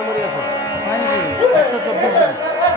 Memory আছে 124 দিন 124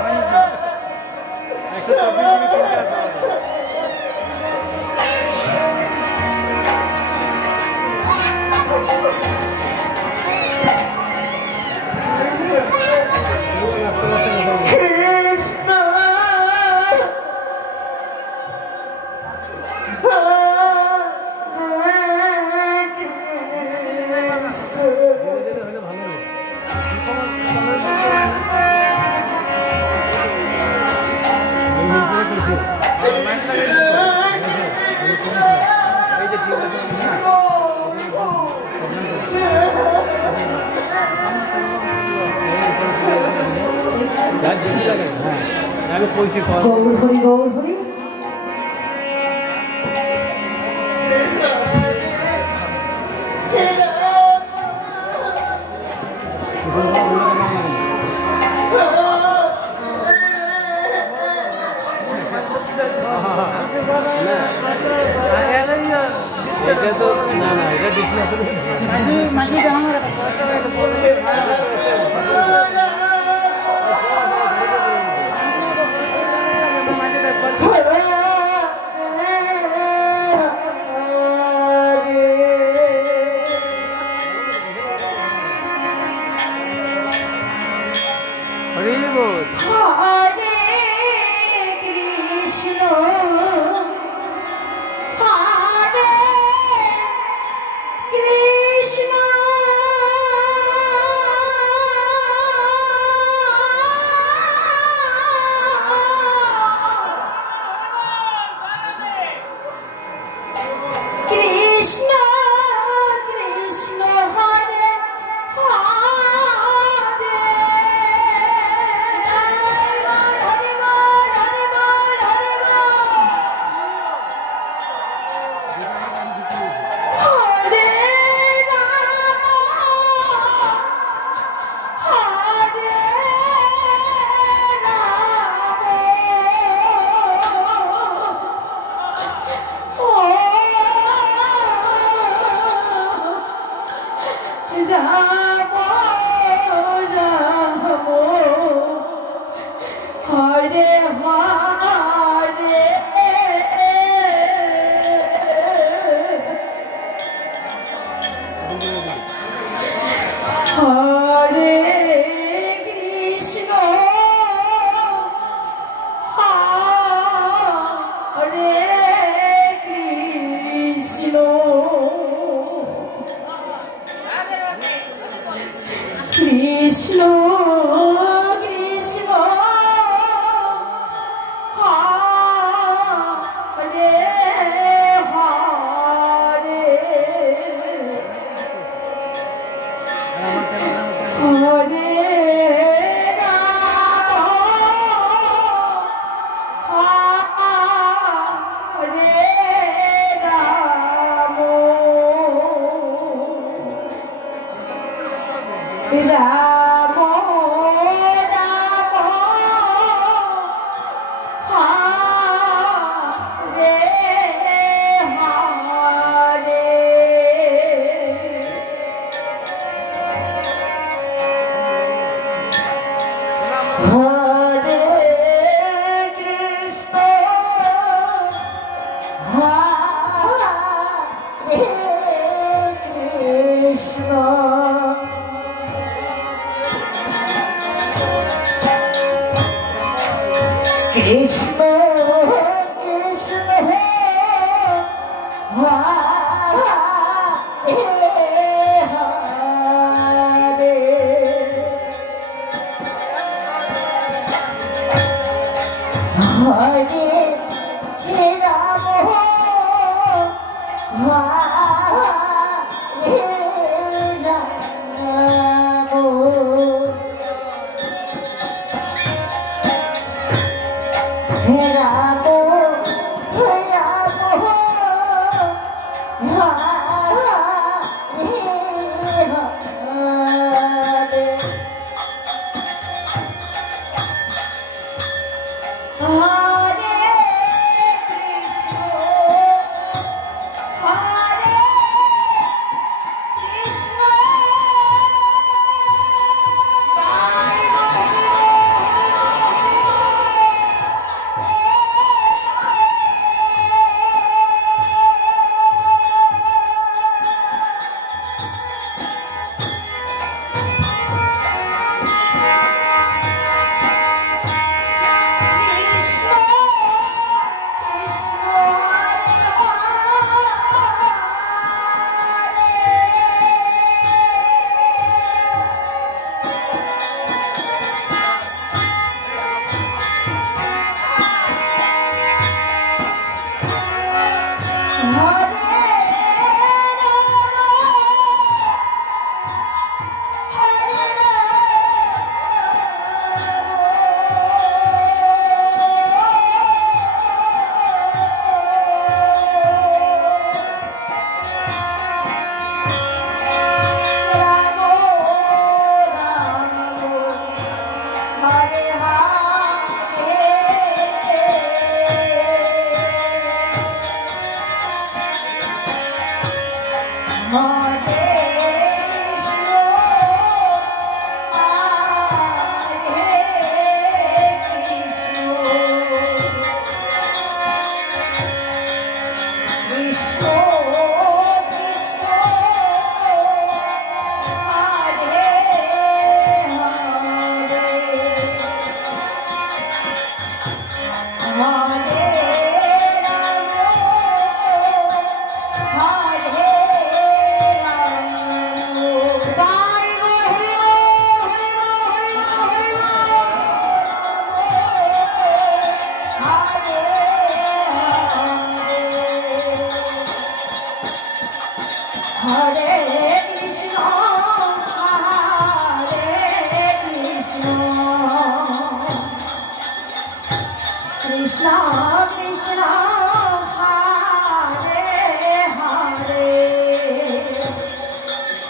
দিন গৌর হরি গৌর হরি এটা তো না না এটা দেখি আসলে মাঝে আমার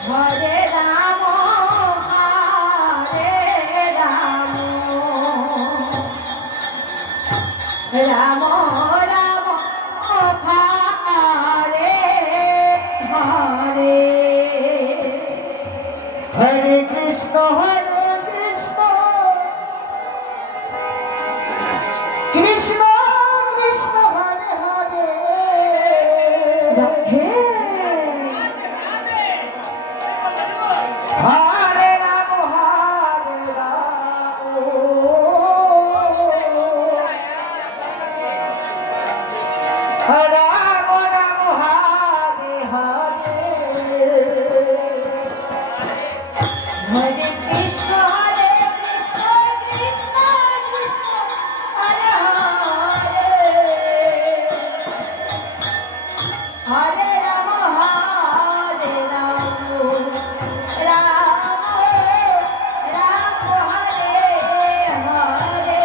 Hare Ramo, Hare Ramo, Ramo Ramo, Hare Hare, Hare Krishna, Krishna Krishna, Hare Hare, Radhe Hare Ramo, Hare Ramo, Ramo Hare Hare, Hare Krishna, Krishna Krishna, Hare Hare, Hare Ramo, Hare Ramo, Ramo Ramo, Hare Hare,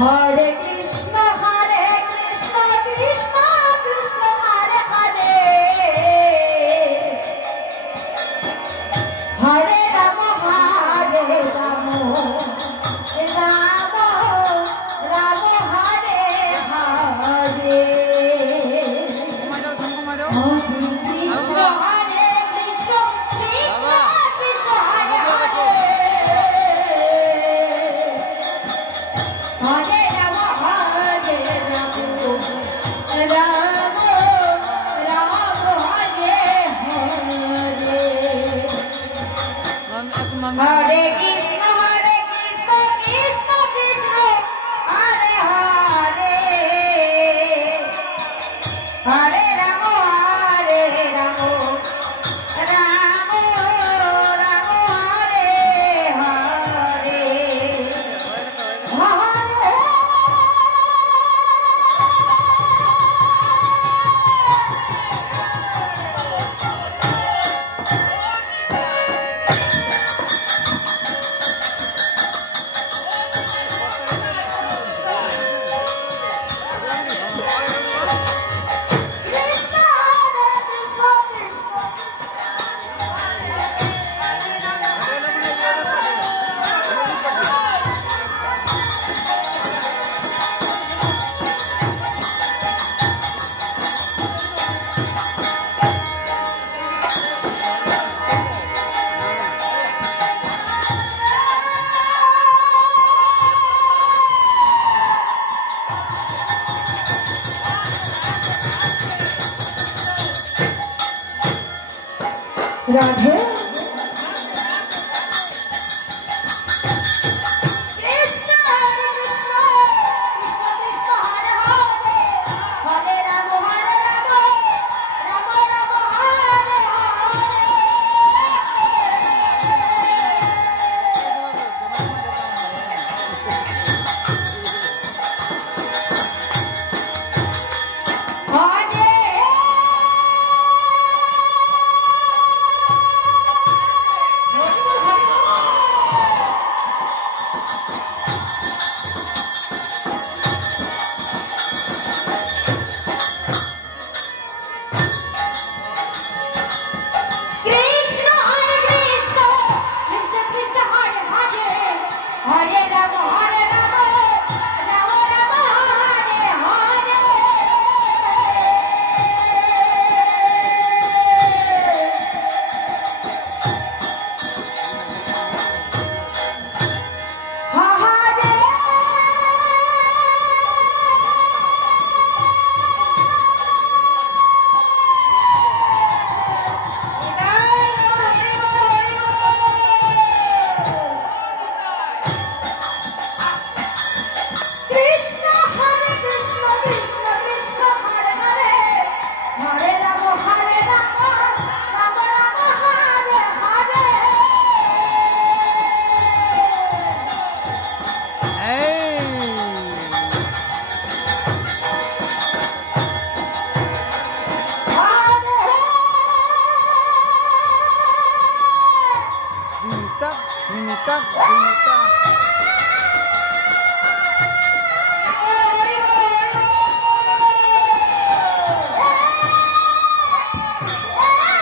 Hare Krishna, Krishna Krishna, Hare Hare, Hare Ramo, Hare Ramo, Ramo Ramo, Hare Hare, Hare Krishna, Krishna Krishna, Hare Hare, Hare Ramo, Hare Ramo, Ramo Ramo, Hare Hare, Hare Krishna, Krishna Krishna, Hare Hare, Hare Ramo, Hare Ramo, Ramo Ramo, Hare Hare, Radhe Krishna, Hare Krishna, Krishna Krishna, Hare Hare, Hare Ramo, Hare Ramo, Ramo Ramo, Hare Krishna, Hare Krishna, Krishna Krishna, Hare Hare, Hare Ramo, Hare Ramo, Ramo Ramo, Hare Hare, Krishna, Hare Krishna, Krishna Krishna, Hare Hare, Hare Ramo, Hare Ramo, Ramo Ramo, Hare Hare, Vinita, Vinita. Hare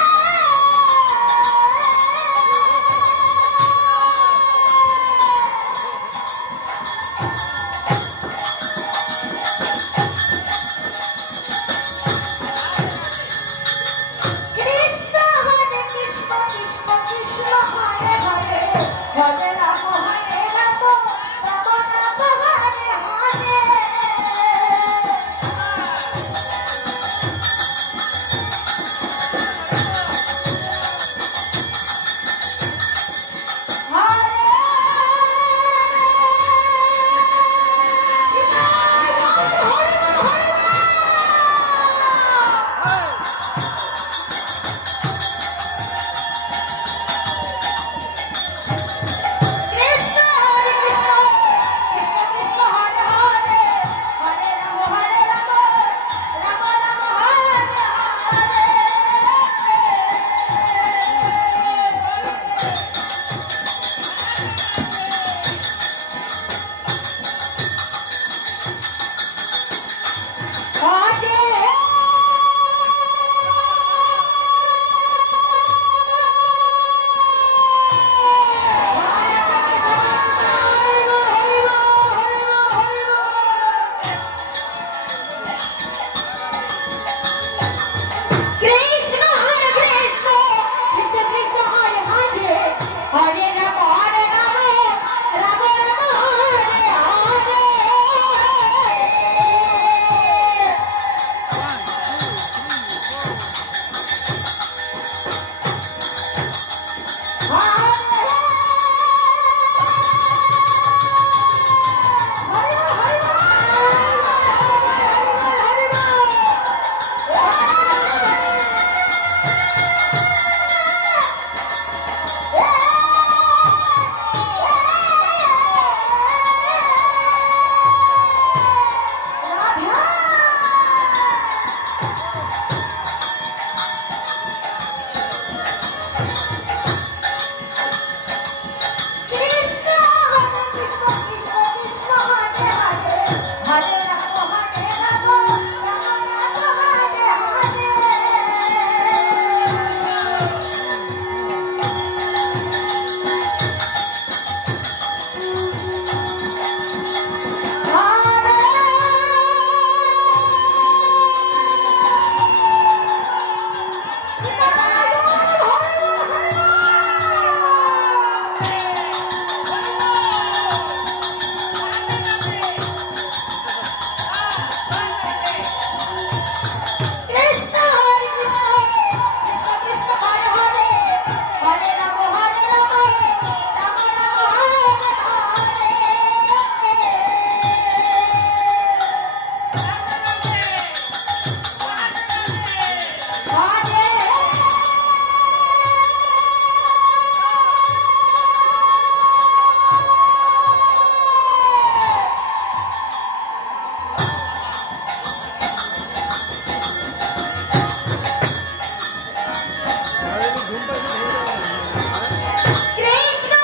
Krishna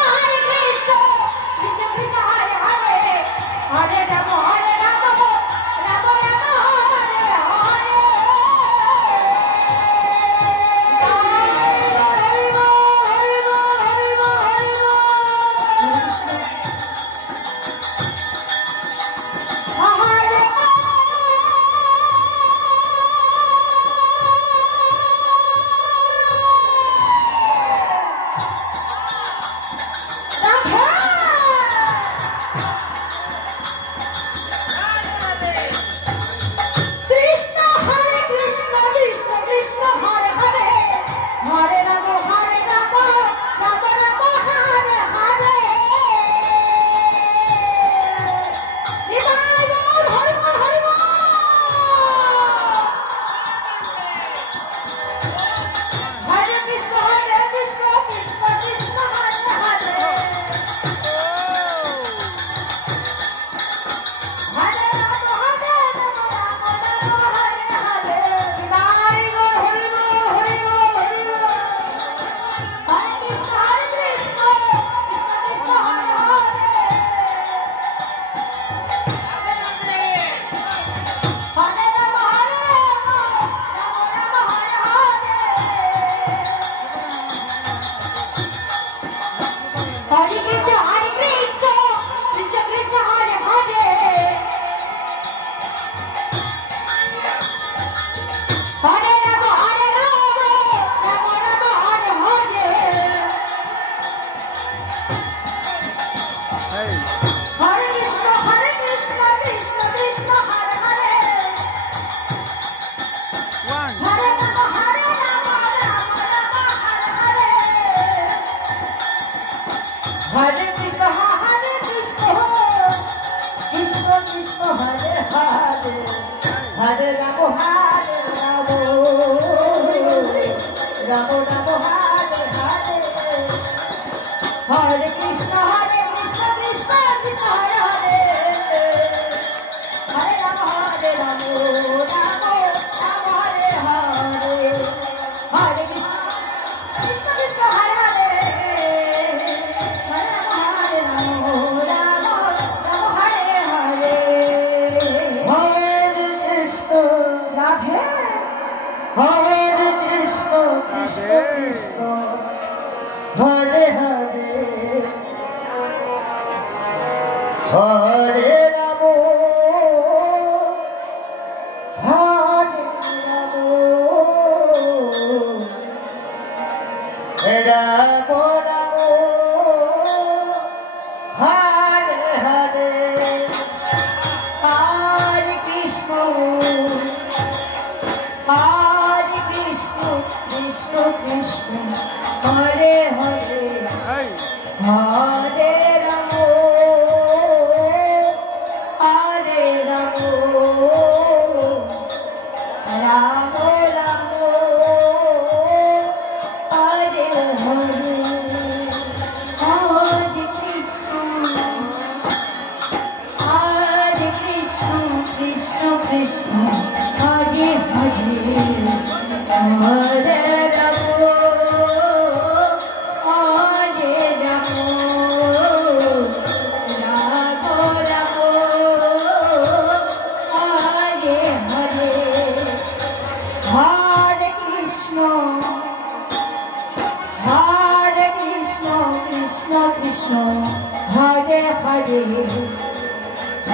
Hare Krishna, Krishna Krishna Hare Hare, Hare Rama Hare Rama, Rama Rama Hare Hare.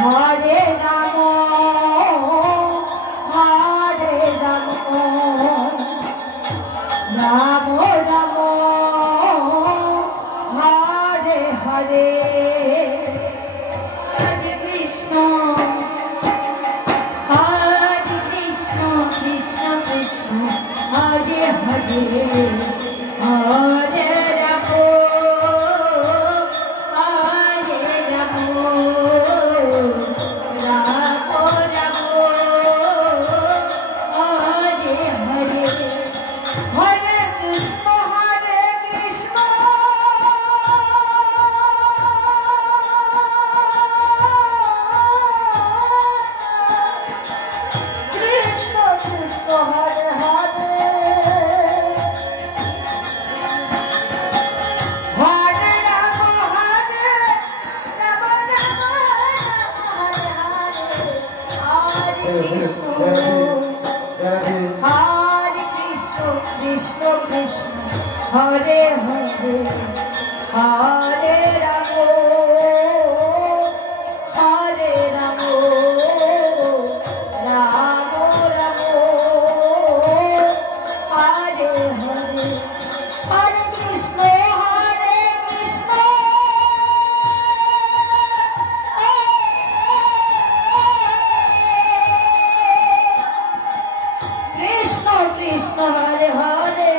Hare Rama, Hare Rama, Hare Rama, Hare Rama, Hare Hare Hare Hare Hare Ram হরে রাম রাম রাম হরে হরে হরে কৃষ্ণ কৃষ্ণ কৃষ্ণ হরে হরে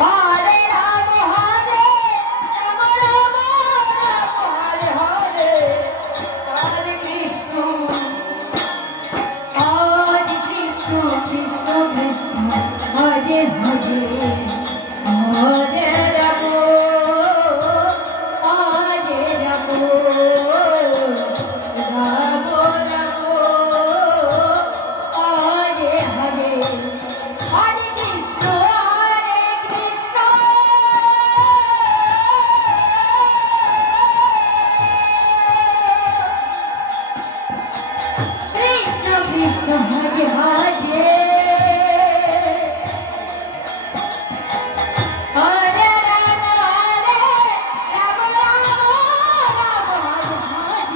হরে রাম হরে রাম রাম রাম হরে হরে হরে কৃষ্ণ কৃষ্ণ কৃষ্ণ হরে হরে হরে রাম হরে রাম রাম রাম হরে হরে হরে কৃষ্ণ কৃষ্ণ কৃষ্ণ হরে হরে হরে রাম হরে রাম রাম রাম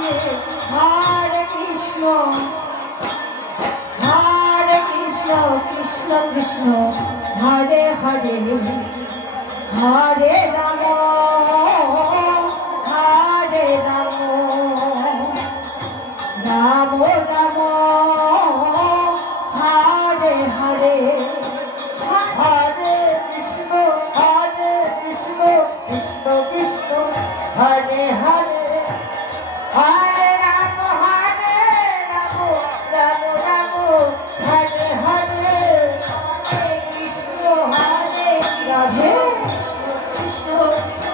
হরে হরে কৃষ্ণ কৃষ্ণ কৃষ্ণ হরে হরে হরে রাম রাম রাম হরে হরে হরে কৃষ্ণ কৃষ্ণ কৃষ্ণ হরে হরে হরে রাম রাম রাম হরে হরে হরে কৃষ্ণ রাধে কৃষ্ণ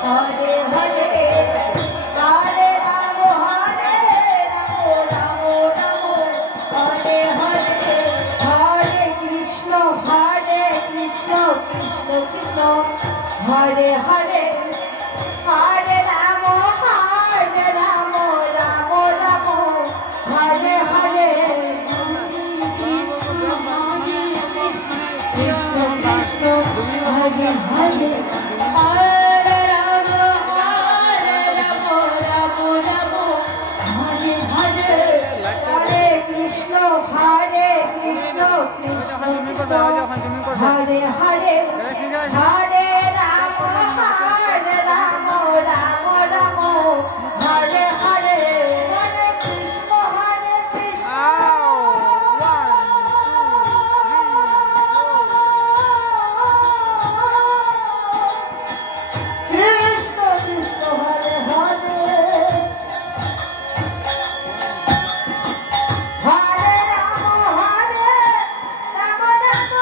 হরে হরে হরে রাম রাম রাম হরে হরে হরে কৃষ্ণ কৃষ্ণ কৃষ্ণ হরে হরে হরে রাম রাম রাম হরে হরে কৃষ্ণ কৃষ্ণ হরে হরে হরে রাম রাম রাম হরে হরে হরে কৃষ্ণ কৃষ্ণ কৃষ্ণ হরে হরে হরে রাম রাম রাম হরে হরে হরে কৃষ্ণ কৃষ্ণ কৃষ্ণ হরে হরে হরে রাম রাম রাম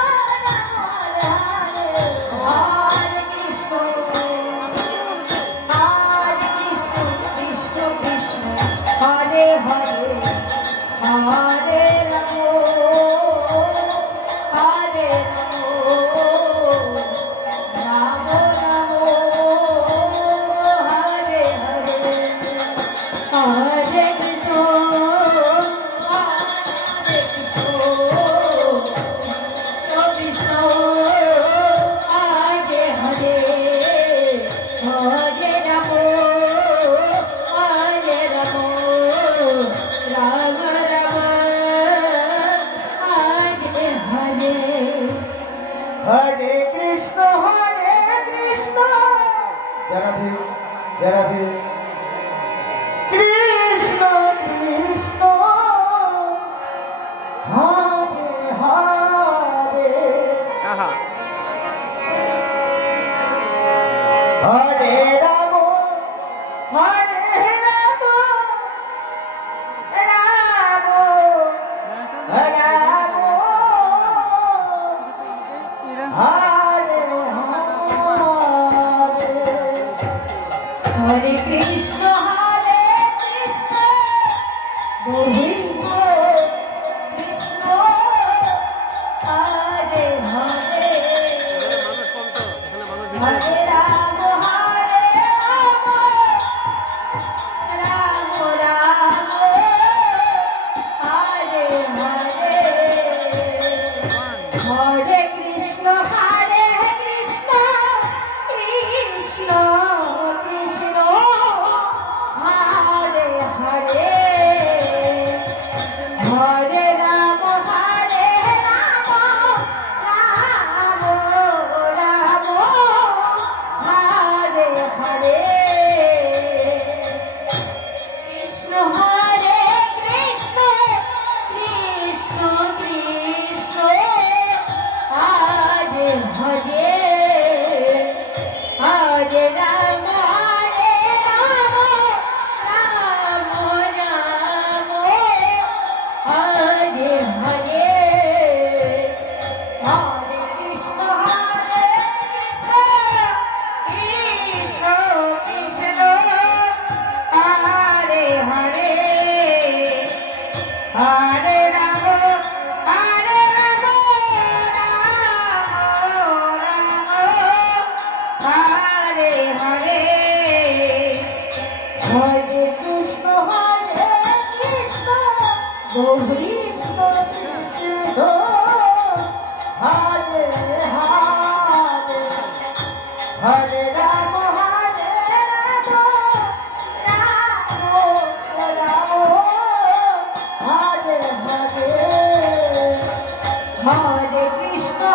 হরে কৃষ্ণ কৃষ্ণ কৃষ্ণ হরে হরে হরে রাম হরে রাম রাম হরে হরে হরে কৃষ্ণ কৃষ্ণ হরে হরে হরে রাম রাম রাম হরে হরে হরে কৃষ্ণ রাধে রাধে কৃষ্ণ কৃষ্ণ হরে হরে হরে রাম রাম হরে Krishna Krishna Krishna Hare Hare Hare Ram Ram Ram Hare Hare Hare Krishna, Hare Krishna, Krishna Krishna, Hare Hare, Hare Rama, Hare Rama, Rama Rama, Hare Hare, Krishna Hare Krishna, Krishna Krishna, Hare Hare, Hare Rama, Hare Rama, Rama Rama, Hare Hare, Hare Krishna, Hare Krishna, Krishna Krishna, Hare Hare, Hare Rama, Hare Rama, Rama Rama, Hare Hare, Hare Krishna, Hare Krishna, Krishna Krishna, Hare Hare, Hare Rama, Hare Rama, Rama Rama, Hare Hare, Hare Krishna,